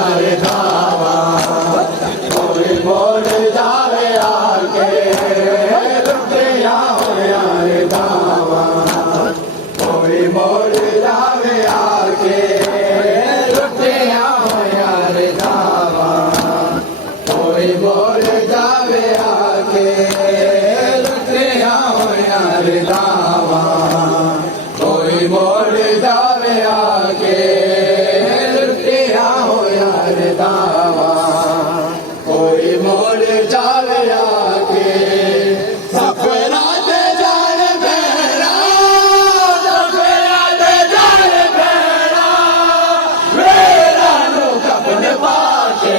यार दावा कोई मोड़ जावे आके लुटिया हो यार दावा कोई मोड़ जावे आके लुटिया हो यार दावा कोई मोड़ जावे आके लुटिया हो यार दावा कोई मोड़ जावे आके लुटिया हो यार दावा कोई मोड़ जावे आके सफरा दे जान बेड़ा सफरा दे जान बेड़ा मेरा नो कपन पाके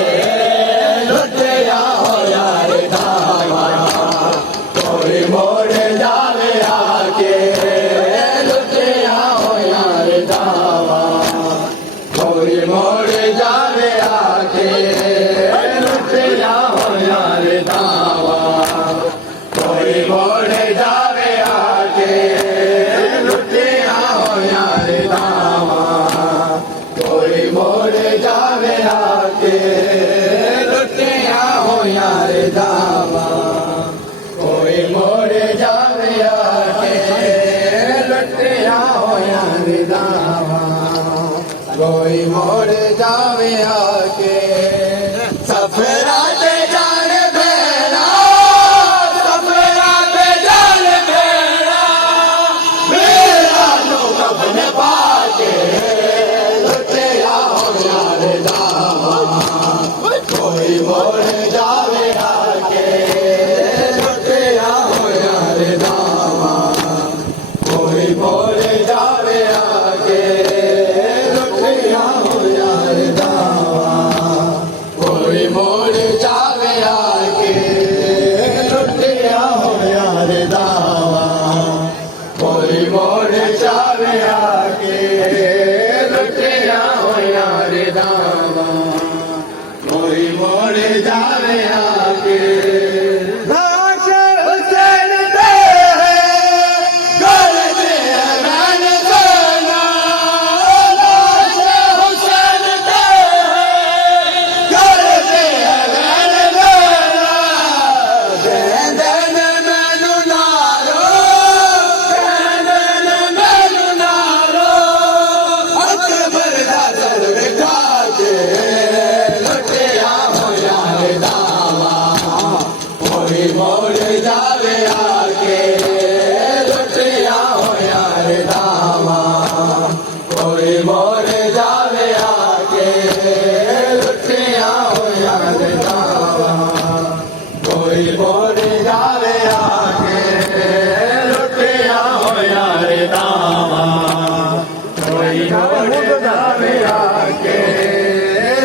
लुटिया हो यार दावा कोई मोड़ जावे आके लुटिया हो यार दावा कोई मोड़ जावे आके लुटिया हो यार दावा कोई मोड़ जावे आके लुटिया हो यार दावा कोई मोड़ जावे आके लुटिया हो यार दावा कोई मोड़ जावे आके लुटिया हो यार दावा कोई मोड़ जावे आके सफरा दे जान बेड़ा सफरा दे जान बेड़ा मेरा नो कपन पाके लुटिया हो यार दावा कोई मोड़ जावे आके लुटिया हो यार दावा कोई मोड़ जावे आके लुटिया हो यार दावा कोई मोड़ जावे आके लुटिया हो यार दावा कोई मोड़ जावे आके लुटिया हो यार दावा कोई मोड़ जावे आके लाश हुसैन दे घर दे अगन सोना लाश हुसैन दे घर दे अगन सोना देंदन मैनू नारो देंदन मैनू नारो अकबर दा दर बिठा के लुटिया हो यार दावा कोई मोड़ जावे आके लुटिया हो यार दावा कोई मोड़ जावे आके लुटिया हो यार दावा कोई मोड़ जावे आके लुटिया हो यार दावा कोई मोड़ जावे आके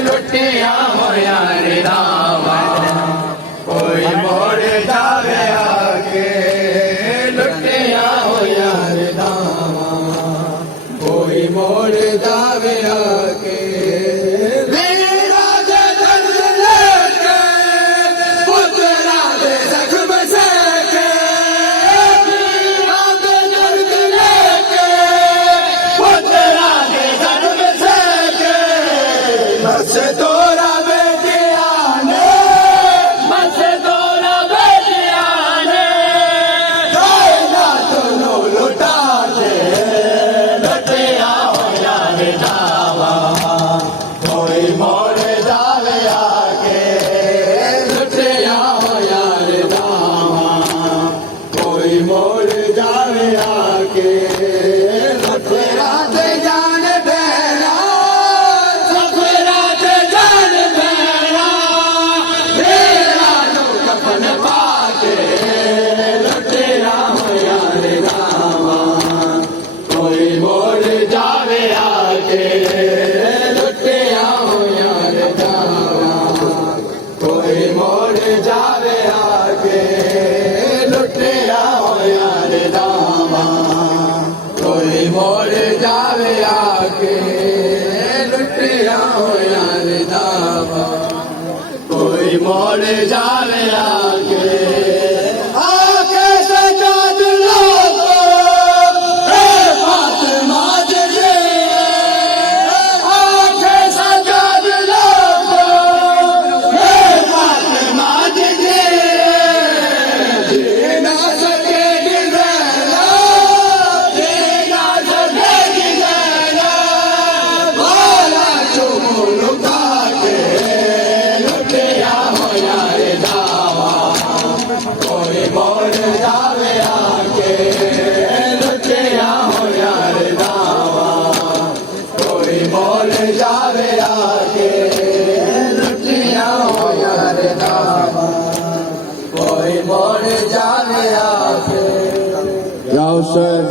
लुटिया हो यार दावा कोई मोड़ जावे आके लुटिया हो यार दावा कोई मोड़ जावे आके वीरा दे दर्द लेके पुत्रा दे जख्म सहके वीरा दे दर्द लेके पुत्रा दे जख्म सहके बस तोरा बेटिया ने बस तोरा बेटिया ने कायनात नो लुटा के लुटिया हो यार दावा कोई मोड़ जावे आके लुटिया हो यार दावा कोई मोड़ जावे आके सफरा दे जान बेड़ा सफरा दे जान बेड़ा मेरा नो कपन पाके लुटिया हो यार दावा कोई मोड़ जावे आके लुटिया हो यार दावा कोई मोड़ जावे आके लुटिया हो यार दावा कोई मोड़ जावे आके लुटिया हो यार दावा कोई मोड़ जावे आके आके सजाद लोगो फातिमा जी आके सजाद लोगो ਖਾਲਸਾ